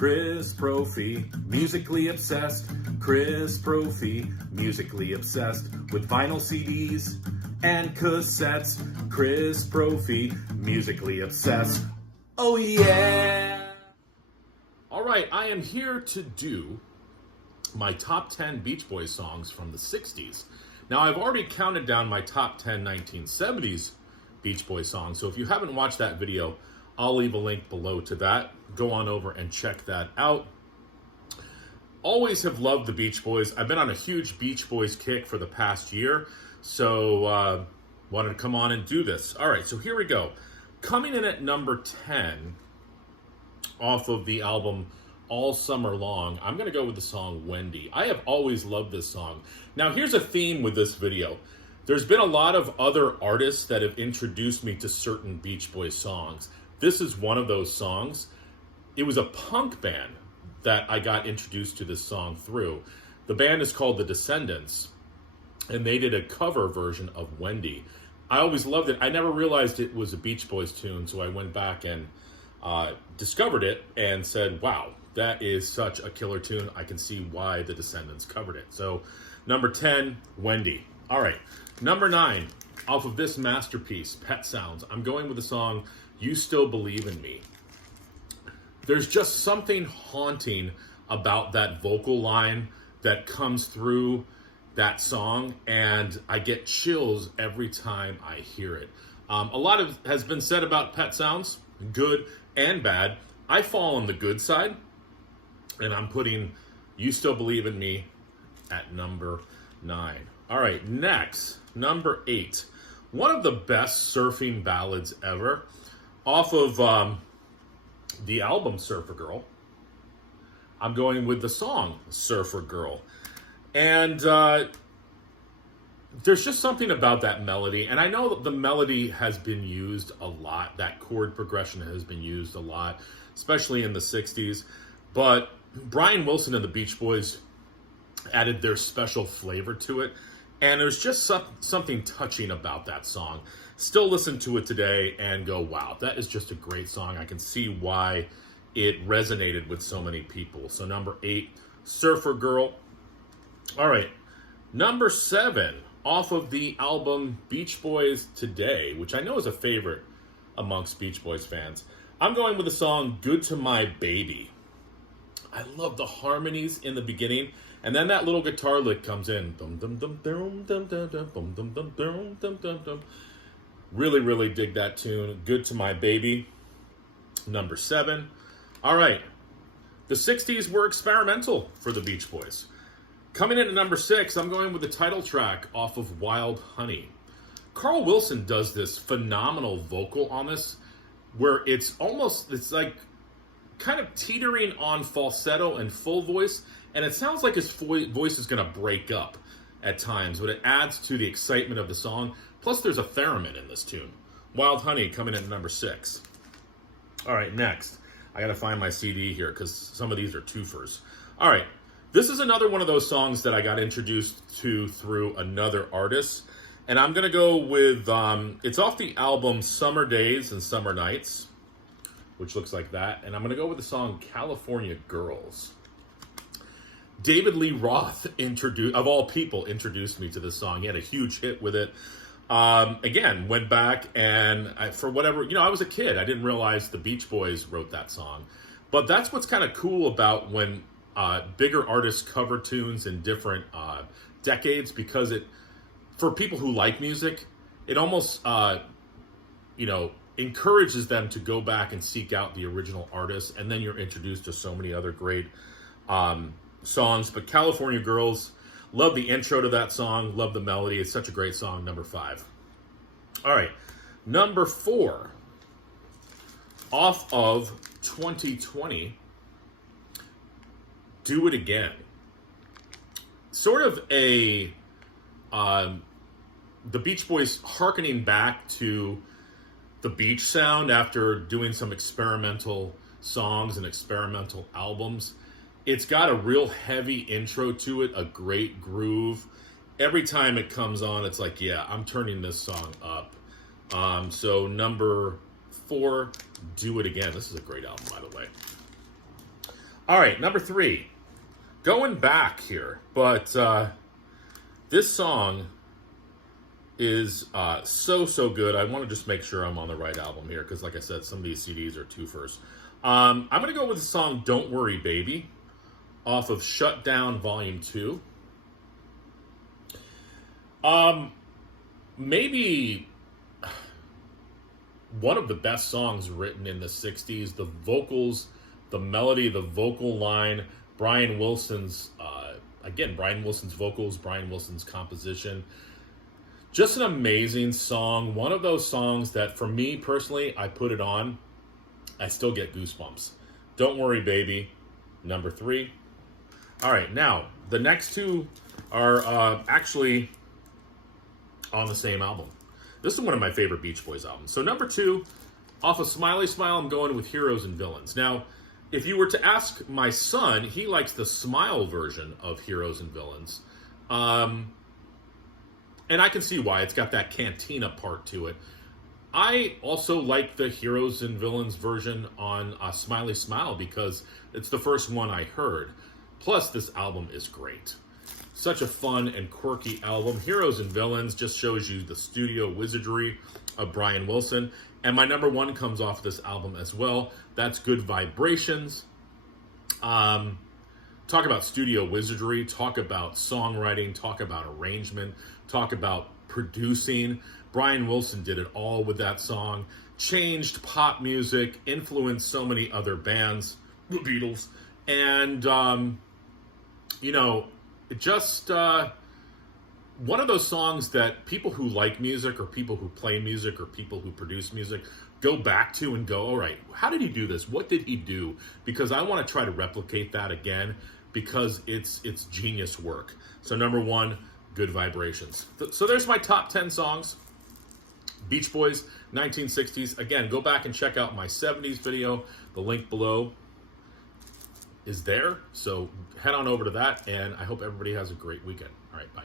Chris Brophy, musically obsessed. Chris Brophy, musically obsessed with vinyl CDs and cassettes. Chris Brophy, musically obsessed. Oh yeah! All right, I am here to do my top 10 Beach Boys songs from the 60s. Now, I've already counted down my top 10 1970s Beach Boys songs, so if you haven't watched that video, I'll leave a link below to that. Go on over and check that out. Always have loved the Beach Boys. I've been on a huge Beach Boys kick for the past year, so wanted to come on and do this. All right, so here we go. Coming in at number 10 off of the album All Summer Long, I'm going to go with the song Wendy. I have always loved this song. Now, here's a theme with this video. There's been a lot of other artists that have introduced me to certain Beach Boys songs. This is one of those songs. It was a punk band that I got introduced to this song through. The band is called The Descendants, and they did a cover version of Wendy. I always loved it. I never realized it was a Beach Boys tune, so I went back and discovered it and said, wow, that is such a killer tune. I can see why The Descendants covered it. So, number 10, Wendy. All right, number 9, off of this masterpiece, Pet Sounds, I'm going with the song You Still Believe in Me. There's just something haunting about that vocal line that comes through that song, and I get chills every time I hear it. A lot has been said about Pet Sounds, good and bad. I fall on the good side, and I'm putting You Still Believe in Me at number 9. All right, next, number 8. One of the best surfing ballads ever, off of the album Surfer Girl. I'm going with the song Surfer Girl. And there's just something about that melody. And I know that the melody has been used a lot. That chord progression has been used a lot, especially in the 60s. But Brian Wilson and the Beach Boys added their special flavor to it. And there's just something touching about that song. Still listen to it today and go, wow, that is just a great song. I can see why it resonated with so many people. So number 8, Surfer Girl. All right, number 7, off of the album Beach Boys Today, which I know is a favorite amongst Beach Boys fans. I'm going with the song Good to My Baby. I love the harmonies in the beginning, and then that little guitar lick comes in. Dum dum dum dum dum dum dum dum dum dum dum dum dum dum. Really, really dig that tune. Good to My Baby. Number 7. All right. The 60s were experimental for the Beach Boys. Coming in at number 6, I'm going with the title track off of Wild Honey. Carl Wilson does this phenomenal vocal on this, where it's like kind of teetering on falsetto and full voice, and it sounds like his voice is going to break up at times, but it adds to the excitement of the song. Plus, there's a theremin in this tune. Wild Honey coming in at number 6. All right, next. I got to find my CD here because some of these are twofers. All right, this is another one of those songs that I got introduced to through another artist. And I'm going to go with, it's off the album Summer Days and Summer Nights, which looks like that. And I'm going to go with the song California Girls. David Lee Roth, of all people, introduced me to this song. He had a huge hit with it. Again, went back and for whatever, I was a kid. I didn't realize the Beach Boys wrote that song. But that's what's kind of cool about when bigger artists cover tunes in different decades, because for people who like music, it almost, encourages them to go back and seek out the original artist. And then you're introduced to so many other great songs. But California Girls, love the intro to that song, love the melody. It's such a great song, number 5. All right, number 4, off of 2020, Do It Again. Sort of the Beach Boys hearkening back to the beach sound after doing some experimental songs and experimental albums. It's got a real heavy intro to it, a great groove. Every time it comes on, it's like, yeah, I'm turning this song up. So number 4, Do It Again. This is a great album, by the way. All right, number 3. Going back here, but this song is so good. I want to just make sure I'm on the right album here because, like I said, some of these CDs are twofers. I'm going to go with the song Don't Worry Baby off of Shut Down Volume 2. Maybe one of the best songs written in the 60s. The vocals, the melody, the vocal line, Brian Wilson's vocals, Brian Wilson's composition. Just an amazing song. One of those songs that, for me personally, I put it on, I still get goosebumps. Don't Worry Baby, number 3. All right, now, the next 2 are actually on the same album. This is one of my favorite Beach Boys albums. So number 2, off of Smiley Smile, I'm going with Heroes and Villains. Now, if you were to ask my son, he likes the Smile version of Heroes and Villains. And I can see why. It's got that cantina part to it. I also like the Heroes and Villains version on Smiley Smile because it's the first one I heard. Plus, this album is great. Such a fun and quirky album. Heroes and Villains just shows you the studio wizardry of Brian Wilson. And my number 1 comes off this album as well. That's Good Vibrations. Talk about studio wizardry. Talk about songwriting. Talk about arrangement. Talk about producing. Brian Wilson did it all with that song. Changed pop music. Influenced so many other bands. The Beatles. And, just one of those songs that people who like music or people who play music or people who produce music go back to and go, all right, how did he do this? What did he do? Because I want to try to replicate that again because it's genius work. So number 1, Good Vibrations. So there's my top 10 songs. Beach Boys, 1960s. Again, go back and check out my 70s video. The link below is there. So head on over to that, and I hope everybody has a great weekend. All right, bye.